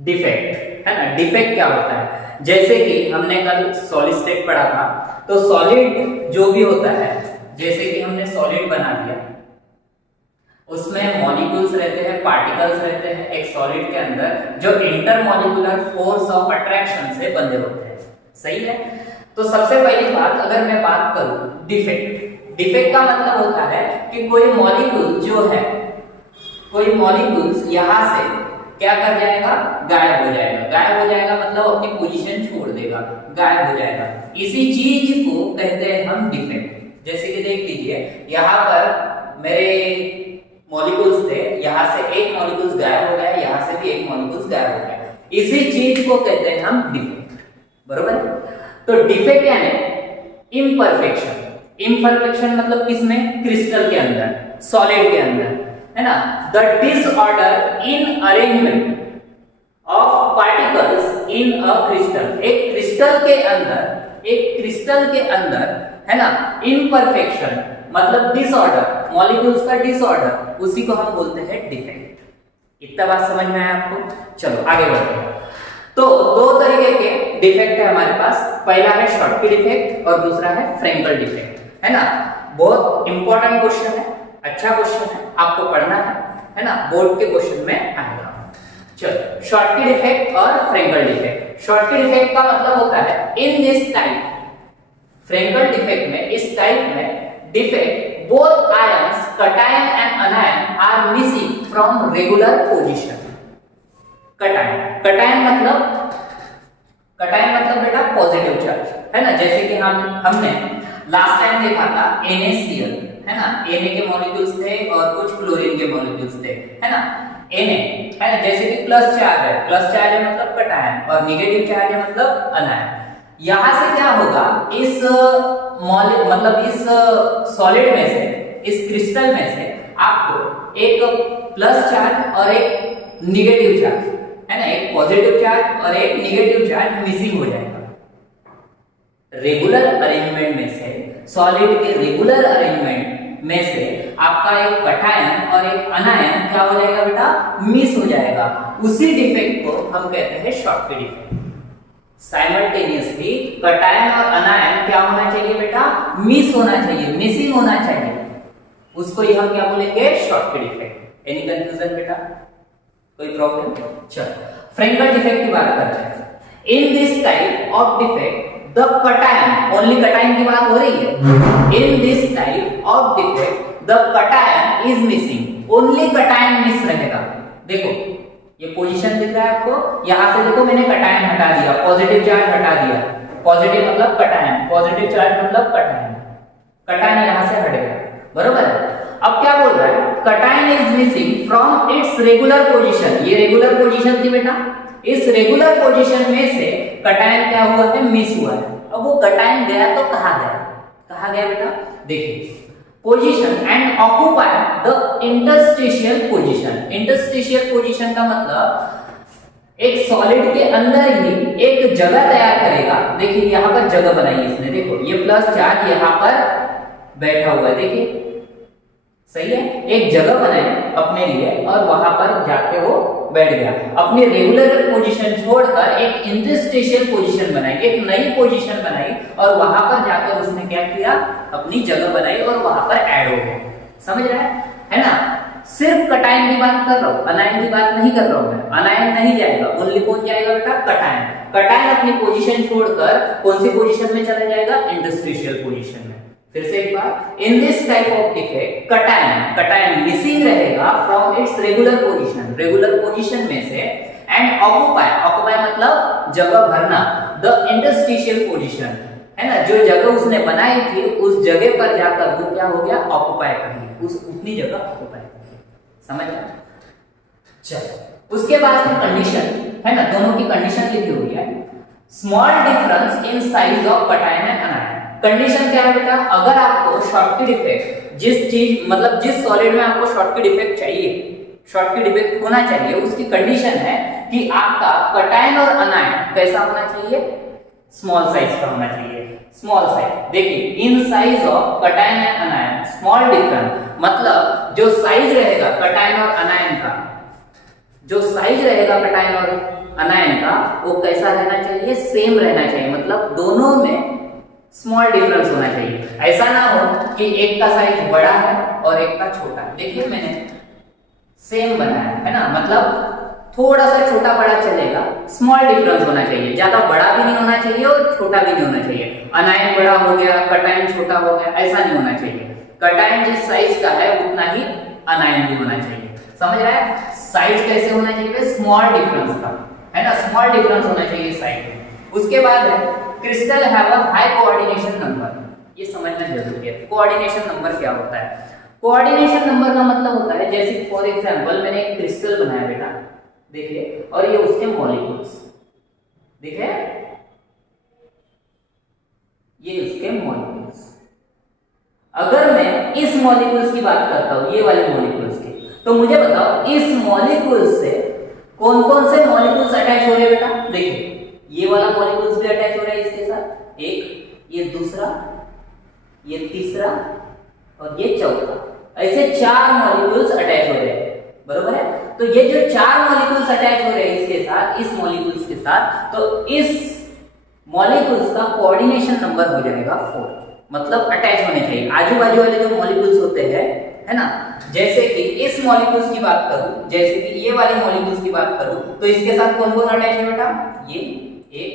Defect, है ना। Defect क्या होता है, जैसे कि हमने कल सॉलिड स्टेट पढ़ा था, तो सॉलिड जो भी होता है, जैसे कि हमने सॉलिड बना दिया, उसमें मॉलिक्यूल्स रहते हैं, पार्टिकल्स रहते हैं एक सॉलिड के अंदर, जो इंटरमॉलिक्यूलर फोर्स ऑफ अट्रैक्शन से बंधे होते हैं। सही है। तो सबसे पहली बात, अगर मैं बात करूं डिफेक्ट, डिफेक्ट का मतलब होता है कि कोई मॉलिक्यूल जो है, कोई मॉलिक्यूल्स यहां से क्या कर जाएगा, गायब हो जाएगा। गायब हो जाएगा मतलब अपनी पोजीशन छोड़ देगा, गायब हो जाएगा। इसी चीज को कहते हैं हम डिफेक्ट। जैसे कि देख लीजिए, यहाँ पर मेरे मॉलिक्यूल्स थे, यहाँ से एक मॉलिक्यूल्स गायब हो गया, यहाँ से भी एक मॉलिक्यूल्स गायब हो गया, इसी चीज को कहते हैं हम डिफेक्ट। बरोबर। तो डिफेक्ट यानी इम्परफेक्शन। इम्परफेक्शन मतलब किसमें, क्रिस्टल के अंदर, सॉलिड के अंदर, है ना। The disorder in arrangement of particles in a crystal. एक क्रिस्टल के अंदर, एक क्रिस्टल के अंदर, है ना, इम्परफेक्शन मतलब डिसऑर्डर, मॉलिक्यूल्स का डिसऑर्डर, उसी को हम बोलते हैं डिफेक्ट। इतना बात समझ में आया आपको। चलो आगे बढ़ते हैं। तो दो तरीके के डिफेक्ट है हमारे पास, पहला है शॉर्टकी डिफेक्ट और दूसरा है फ्रेंकल डिफेक्ट, है ना। बहुत इंपॉर्टेंट क्वेश्चन है, अच्छा क्वेश्चन है, आपको पढ़ना है ना, बोर्ड के क्वेश्चन में आएगा। चलो, शॉर्टकी डिफेक्ट और फ्रेंकल डिफेक्ट। शॉर्टकी डिफेक्ट का मतलब होता है in this type, Frenkel defect में, इस टाइप में defect both ions cation and anion are missing from regular position. Cation, cation मतलब बेटा पॉजिटिव चार्ज, है ना। जैसे कि हमने लास्ट टाइम देखा था NaCl, है ना। Na के मॉलिक्यूल्स थे और कुछ क्लोरीन के मॉलिक्यूल्स थे, है ना। Na, है ना, जैसे कि प्लस चार्ज है, प्लस चार्ज है मतलब कटायन, और नेगेटिव चार्ज है मतलब अनायन। यहां से क्या होगा, इस मतलब इस सॉलिड में से, इस क्रिस्टल में से आपको एक प्लस चार्ज और एक नेगेटिव चार्ज, है ना, एक पॉजिटिव चार्ज और एक नेगेटिव चार्ज मिसिंग हो जाएगा। रेगुलर अरेंजमेंट में से, सॉलिड के रेगुलर अरेंजमेंट में से आपका एक कटायन और एक अनायन क्या हो जाएगा बेटा, मिस हो जाएगा। उसी डिफेक्ट को हम कहते हैं शॉर्टकी डिफेक्ट। साइमल्टेनियसली कटायन और अनायन क्या होना चाहिए बेटा, मिस होना चाहिए, मिसिंग होना चाहिए, उसको ही हम क्या बोलेंगे, शॉर्टकी डिफेक्ट। एनी कंफ्यूजन बेटा, कोई प्रॉब्लम? चलो फ्रेंकल डिफेक्ट की बात करते हैं। इन this type of defect the cation, only cation की बात हो रही है, in this type of defect the cation is missing, only cation miss रहेगा। देखो ये पोजीशन दिख रहा है आपको, यहां से देखो मैंने कटायन हटा दिया, पॉजिटिव चार्ज हटा दिया, पॉजिटिव मतलब कटायन, पॉजिटिव चार्ज मतलब कटायन, कटायन यहां से हट गया। बरोबर है। अब क्या बोल रहा है, cation is missing from its regular position. ये रेगुलर पोजीशन थी बेटा, इस रेगुलर पोजीशन में से कटायन क्या हुआ है, मिस हुआ है। अब वो कटायन गया तो कहां गया, कहां गया बेटा, देखिए position and occupy the interstitial position. Interstitial position का मतलब एक सॉलिड के अंदर ही एक जगह तैयार करेगा। देखिए यहां पर जगह बनाई इसने, देखो ये प्लस चार्ज यहां पर बैठा हुआ है, देखिए सही है, एक जगह बनाई अपने लिए और वहां पर जाके वो बैठ गया। अपनी रेगुलर पोजीशन छोड़कर एक इंटरस्टिशियल पोजीशन बनाई, एक नई पोजीशन बनाई और वहां पर जाकर उसने क्या किया, अपनी जगह बनाई और वहां पर ऐड हो गया। समझ रहा है ना। सिर्फ कटायन की बात कर रहा हूं, अनायन की बात नहीं कर रहा हूं मैं। अनायन नहीं जाएगा, ओनली कौन जाएगा बेटा, कटायन। कटायन अपनी पोजीशन छोड़कर कौन सी पोजीशन में चला जाएगा, इंटरस्टिशियल पोजीशन में। फिर से एक बार, in this type of defect cation missing रहेगा from its regular position, regular position में से, एंड ऑक्यूपाई मतलब जगह भरना, द इंटरस्टिशियल पोजीशन, है ना, जो जगह उसने बनाई थी उस जगह पर जाकर वो क्या हो गया, ऑक्यूपाई कर लिया, उस उतनी जगह ऑक्यूपाई कर लिया। समझ आया। चलो उसके बाद में कंडीशन, है ना, दोनों की कंडीशन लिखी हुई है। Small difference in size of cation and अनायन। Condition क्या है बेटा, अगर आपको शॉर्टकी डिफेक्ट, जिस चीज मतलब जिस सॉलिड में आपको शॉर्टकी डिफेक्ट चाहिए, शॉर्टकी डिफेक्ट होना चाहिए, उसकी कंडीशन है कि आपका कटायन और अनायन कैसा होना चाहिए, स्मॉल साइज का होना चाहिए। स्मॉल साइज, देखिए in size of cation and अनायन small difference मतलब जो साइज रहेगा कटायन और अनायन का, जो साइज रहेगा कटायन और अनायन का वो कैसा रहना चाहिए, सेम रहना चाहिए, मतलब दोनों में स्मॉल डिफरेंस होना चाहिए। ऐसा ना हो कि एक का साइज बड़ा है और एक का छोटा है। देखिए मैंने सेम बनाया है ना, मतलब थोड़ा सा छोटा बड़ा चलेगा, स्मॉल डिफरेंस होना चाहिए, ज्यादा बड़ा भी नहीं होना चाहिए और छोटा भी नहीं होना चाहिए। अनायन बड़ा हो गया, कटायन छोटा हो गया, ऐसा नहीं होना चाहिए। कटायन जिस साइज का है उतना ही अनायन भी होना चाहिए। समझ रहा है? साइज कैसे होना चाहिए, स्मॉल डिफरेंस का, है ना, स्मॉल डिफरेंस होना चाहिए साइज में। उसके बाद है crystal have a high coordination number. ये समझना जरूरी है, कोऑर्डिनेशन नंबर क्या होता है। कोऑर्डिनेशन नंबर का मतलब होता है, जैसे फॉर एग्जांपल मैंने एक क्रिस्टल बनाया बेटा, देखिए, और ये उसके मॉलिक्यूल्स, देखिए ये उसके मॉलिक्यूल्स। अगर मैं इस मॉलिक्यूल्स की बात करता हूं, ये वाले मॉलिक्यूल्स की, तो मुझे बताओ इस मॉलिक्यूल्स से कौन कौन से मॉलिक्यूल्स अटैच हो रहे हैं बेटा। देखिए ये वाला मॉलिक्यूल्स भी अटैच हो रहा है इसके साथ, एक, ये दूसरा, ये तीसरा और ये चौथा, ऐसे 4 मॉलिक्यूल्स अटैच हो रहे हैं, बरोबर है। तो ये जो 4 मॉलिक्यूल्स अटैच हो रहे हैं इसके साथ, इस मॉलिक्यूल्स के साथ, तो इस मॉलिक्यूल्स का कोऑर्डिनेशन नंबर हो जाएगा 4, मतलब अटैच होने चाहिए। आजू बाजू वाले जो मॉलिक्यूल्स होते हैं, है ना, जैसे कि इस मॉलिक्यूल्स की बात करूं, जैसे कि ये वाले मॉलिक्यूल्स की बात करूं, तो इसके साथ कौन कौन अटैच है बेटा, ये 1,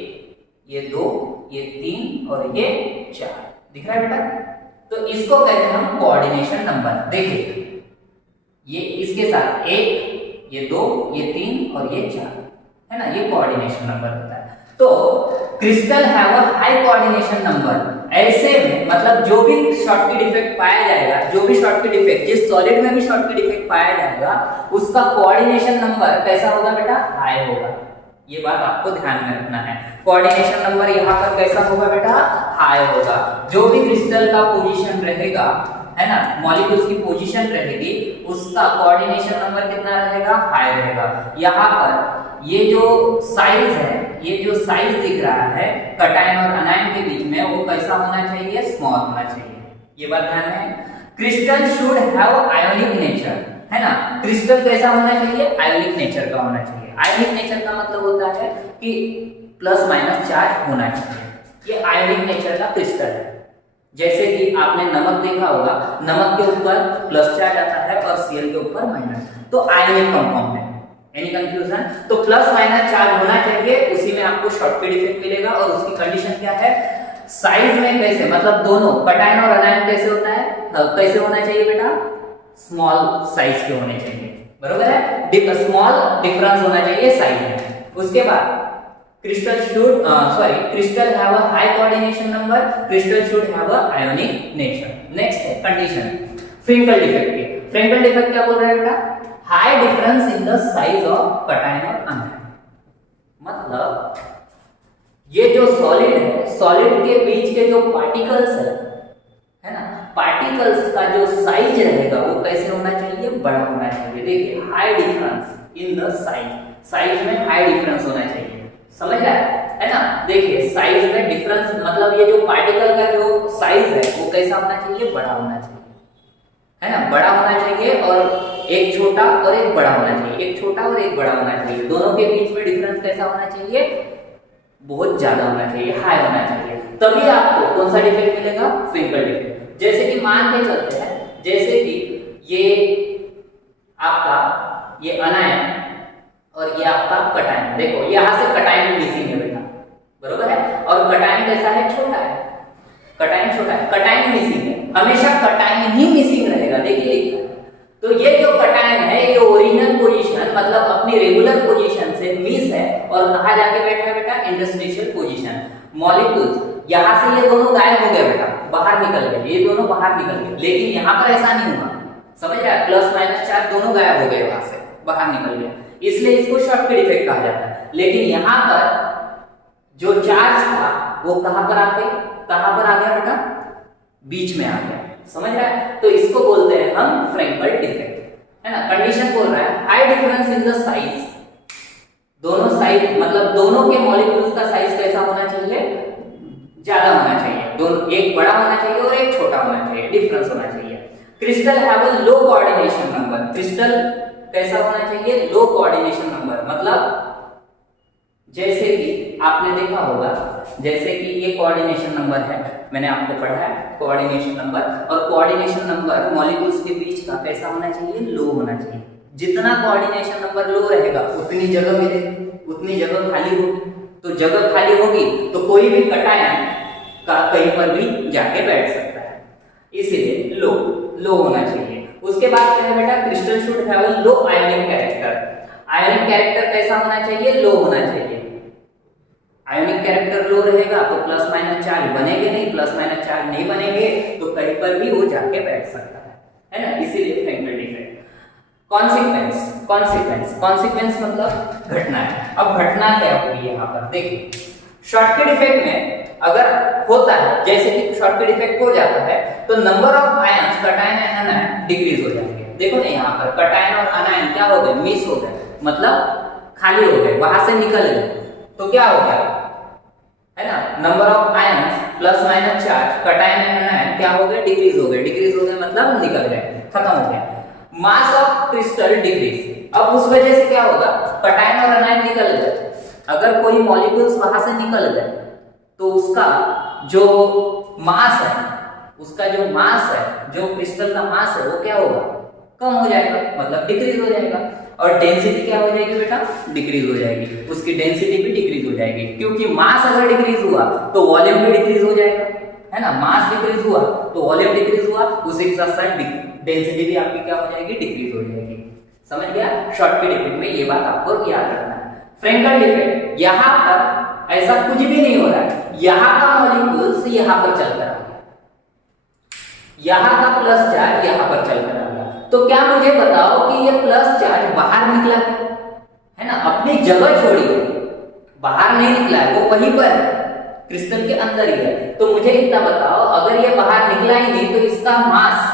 ये 2, ये 3 और ये 4, दिख रहा है बेटा। तो इसको कहते हैं हम कोऑर्डिनेशन नंबर। देखिए ये इसके साथ 1, ये 2, ये 3 और ये 4, है ना, ये कोऑर्डिनेशन नंबर होता है। तो crystal have a high coordination number. ऐसे में मतलब जो भी शॉर्टकट इफेक्ट पाया जाएगा, जो भी शॉर्टकट इफेक्ट, जिस सॉलिड में भी शॉर्टकट इफेक्ट पाया जाएगा, उसका कोऑर्डिनेशन नंबर कैसा होगा बेटा, हाई होगा। ये बात आपको ध्यान में रखना है। कोऑर्डिनेशन नंबर यहाँ पर कैसा होगा बेटा, हाई होगा। जो भी क्रिस्टल का पोजीशन रहेगा, है ना, मॉलिक्यूल्स की पोजीशन रहेगी, उसका कोऑर्डिनेशन नंबर कितना रहेगा, हाई रहेगा। यहाँ पर ये जो साइज है, ये जो साइज दिख रहा है कटायन और अनायन के बीच में, वो कैसा होना चाहिए, स्मॉल होना चाहिए। ये बात ध्यान में। Crystal should have ionic nature, है ना, क्रिस्टल कैसा होना चाहिए, आयोनिक नेचर का होना चाहिए। आयोनिक नेचर का मतलब होता है कि प्लस माइनस चार्ज होना चाहिए। ये आयोनिक नेचर का क्रिस्टल है। जैसे कि आपने नमक देखा होगा, नमक के ऊपर प्लस चार्ज आता है और Cl के ऊपर माइनस, तो आयोनिक कंपाउंड है। Any confusion? तो प्लस माइनस चार्ज होना चाहिए, उसी में आपको शॉर्टकट इफेक्ट मिलेगा। और उसकी कंडीशन क्या है, साइज में कैसे, मतलब दोनों कटायन और अनायन कैसे होता है, कैसे होना चाहिए बेटा, स्मॉल साइज के होने चाहिए, बरोबर है। स्मॉल डिफरेंस होना चाहिए साइज में। उसके बाद crystal should crystal have a high coordination number, crystal should have a ionic nature. Next है condition Frenkel defect. Frenkel defect क्या बोल रहा है बेटा, high difference in the size of cation और अनायन। मतलब ये जो सॉलिड है, सॉलिड के बीच के जो पार्टिकल्स है ना, पार्टिकल्स का जो साइज रहेगा वो कैसे होना चाहिए, बड़ा होना चाहिए। देखिए high difference in the size, size में हाई डिफरेंस होना चाहिए, समझ रहा है ना। देखिए साइज में डिफरेंस मतलब ये जो पार्टिकल का जो साइज है वो कैसा होना चाहिए, बड़ा होना चाहिए, है ना, बड़ा होना चाहिए। और एक छोटा और एक बड़ा होना चाहिए, एक छोटा और एक बड़ा होना चाहिए। दोनों के बीच में डिफरेंस कैसा होना चाहिए, बहुत ज्यादा होना चाहिए, हाई होना चाहिए। तभी आपको कौन सा डिफेक्ट मिलेगा, फ्रेंकल डिफेक्ट। जैसे कि मान के चलते हैं, जैसे कि ये आपका ये अनायन और ये आपका कटायन, देखो यहां से कटायन मिसिंग है बेटा, बरोबर है। और कटायन कैसा है, छोटा है, कटायन छोटा है, कटायन मिसिंग है, हमेशा कटायन ही मिसिंग रहेगा। देखिए तो ये जो कटायन है ये ओरिजिनल पोजीशन मतलब अपनी रेगुलर पोजीशन से मिस है और कहां जाके बैठा है बेटा, इंटरस्टिशियल पोजीशन। मॉलिक्यूल्स यहां से ये दोनों गायब हो गए बेटा, बाहर निकल गए, ये दोनों बाहर निकल गए। लेकिन यहां पर ऐसा नहीं हुआ, समझ रहा है, प्लस माइनस चार्ज दोनों गायब हो गए, वहां से बाहर निकल गए, इसलिए इसको शॉर्टकट इफेक्ट कहा जाता है। लेकिन यहां पर जो चार्ज था वो कहां पर आ गया बेटा, बीच में आ गया, समझ रहा है। तो इसको बोलते हैं हम फ्रेंकल डिफेक्ट, है ना। कंडीशन बोल रहा है high difference in the size, दोनों साइज मतलब दोनों के मॉलिक्यूल्स का साइज कैसा होना चाहिए, ज्यादा होना चाहिए, दोनों एक बड़ा होना चाहिए और एक छोटा होना चाहिए, डिफरेंस होना चाहिए। Crystal have a low coordination number, crystal कैसा होना चाहिए, लो कोऑर्डिनेशन नंबर, मतलब जैसे कि आपने देखा होगा, जैसे कि ये कोऑर्डिनेशन नंबर है, मैंने आपको पढ़ा है कोऑर्डिनेशन नंबर, और कोऑर्डिनेशन नंबर मॉलिक्यूल्स के बीच का कैसा होना चाहिए, लो होना चाहिए। जितना कोऑर्डिनेशन नंबर लो रहेगा उतनी जगह मिलेगी, उतनी जगह खाली होगी। तो जगह खाली होगी तो कोई भी कटायन का कहीं पर भी जाके बैठ सकता है, इसीलिए लो लो होना चाहिए। उसके बाद क्या है बेटा, crystal should have a low ionic character. Ionic character कैसा होना चाहिए, लो होना चाहिए। आयोनिक कैरेक्टर लो रहेगा तो प्लस माइनस चार्ज बनेंगे नहीं, प्लस माइनस चार्ज नहीं बनेंगे तो कहीं पर भी वो जाके बैठ सकता है ना, इसीलिए Frenkel defect. Consequence, consequence, consequence मतलब घटना है। अब घटना क्या होगी यहाँ पर देखिए, शॉर्टकट इफेक्ट में अगर होता है, जैसे कि शॉर्टकट इफेक्ट हो जाता है तो number of ions cation and अनायन decrease हो जाएंगे। देखो ना यहाँ पर कटायन और अनायन क्या हो गए, मिस हो गए, मतलब खाली हो गए, वहां से निकल गए। तो क्या हो गया है ना, number of ions plus minus charge cation and अनायन क्या हो गए, डिक्रीज हो गए। डिक्रीज हो गए मतलब निकल गए, खत्म हो गया। मास ऑफ क्रिस्टल डिक्रीज, अब उस वजह से क्या होगा, कटायन और अनायन निकल गए। अगर कोई मॉलिक्यूल्स वहां से निकल गए तो उसका जो मास है, उसका जो मास है, जो क्रिस्टल का मास है वो क्या होगा, कम हो जाएगा, मतलब डिक्रीज हो जाएगा। और डेंसिटी क्या हो जाएगी बेटा, डिक्रीज हो जाएगी, उसकी डेंसिटी भी डिक्रीज हो जाएगी। क्योंकि मास अगर डिक्रीज हुआ तो वॉल्यूम भी डिक्रीज हो जाएगा, है ना। मास डिक्रीज हुआ तो वॉल्यूम डिक्रीज हुआ, उसी के साथ साथ डेंसिटी भी आपकी क्या हो जाएगी, डिक्रीज हो जाएगी। समझ गया, शॉर्टकट इफेक्ट में ये बात आपको याद रखना है। फ्रैंकल डिफेक्ट, यहाँ पर ऐसा कुछ भी नहीं हो रहा है, यहाँ का मॉलिक्यूल्स यहाँ पर चलकर आ गया, यहाँ का प्लस चार्ज यहाँ पर चलकर आ गया। तो क्या मुझे बताओ कि ये प्लस चार्ज बाहर निकला क्या, है ना, अपनी जगह छोड़ी, बाहर नहीं निकला है, वो वहीं पर क्रिस्टल के अंदर ही है। तो मुझे इतना बताओ, अगर ये बाहर निकला ही नहीं तो इसका मास,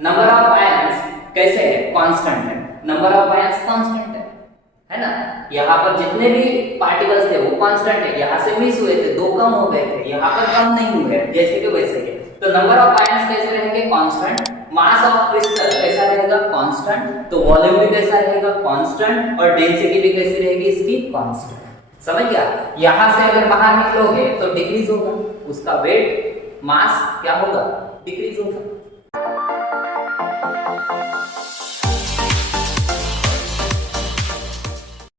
नंबर ऑफ आयंस कैसे है, कांस्टेंट है, नंबर ऑफ आयंस कांस्टेंट है ना। यहाँ पर जितने भी पार्टिकल्स थे वो कांस्टेंट है, यहाँ से मिस हुए थे, दो कम हो गए थे, यहाँ पर कम नहीं हुए, जैसे कि वैसे ही। तो नंबर ऑफ आयंस कैसे रहेंगे, कांस्टेंट। मास ऑफ क्रिस्टल कैसा रहेगा, कांस्टेंट। तो वॉल्यूम भी कैसा रहेगा, कांस्टेंट। और डेंसिटी भी कैसी रहेगी इसकी, कांस्टेंट। समझ गया, यहां से अगर बाहर निकलोगे तो डिक्रीज होगा, उसका वेट, मास क्या होगा, डिक्रीज होगा।